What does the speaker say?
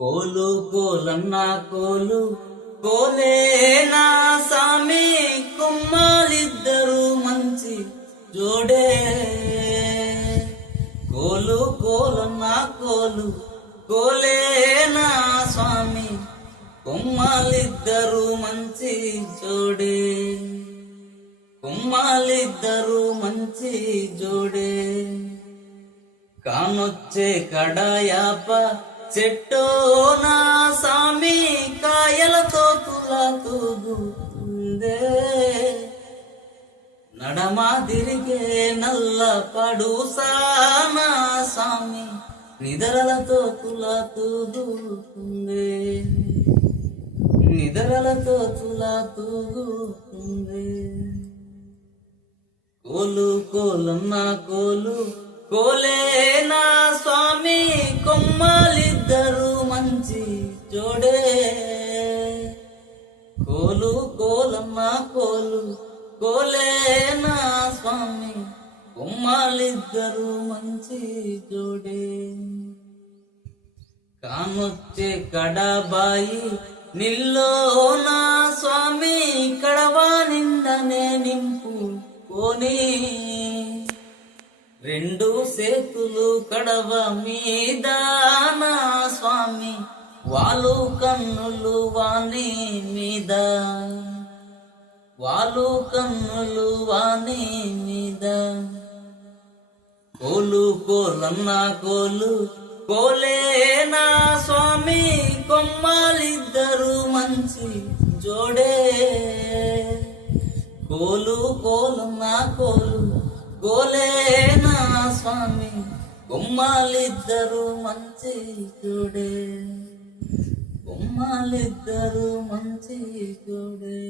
కోలు కోలన్నా కోలు కోలేనా సామి కుమ్మాలిద్దరు మంచి జోడే. కోలు కోలన్నా కోలు కోలేనా స్వామి కుమ్మాలిద్దరు మంచి జోడే. కుమ్మాలిద్దరు మంచి జోడే. కానొచ్చే కడాయాప చెట్టు నా సామి కాయలతో తులా నడమాదిరిగే నడమా తిరిగే నల్ల పడుసానా సామి నిదరలతో తులా తూగుతుంది నిదరలతో తులా తూగుతుంది కోలు కోలన్న కోలు కోలేనా స్వామి కొమ్మాలి ఇద్దరు మంచి జోడే. కోలు కోలమ్మ కోలు కోలేనా స్వామి. కుమ్మాలిద్దరు మంచి జోడే. కానొచ్చే కడబాయి నిల్లో నా స్వామి. కడవా నిందనే నింపు కోని రెండు సేతులు కడవ మీద స్వామి వాళ్ళు కన్నులు వాణి మీద. వాళ్ళు కన్నులు వాణి మీద. కోలు కోలన్న కోలు కోలేనా స్వామి కొమ్మాలిద్దరు మంచి జోడే. కోలు కోలన్న కోలు కోలేనా స్వామి కొమ్మాలిద్దరు మంచి చూడే కొమ్మాలిద్దరు మంచి చూడే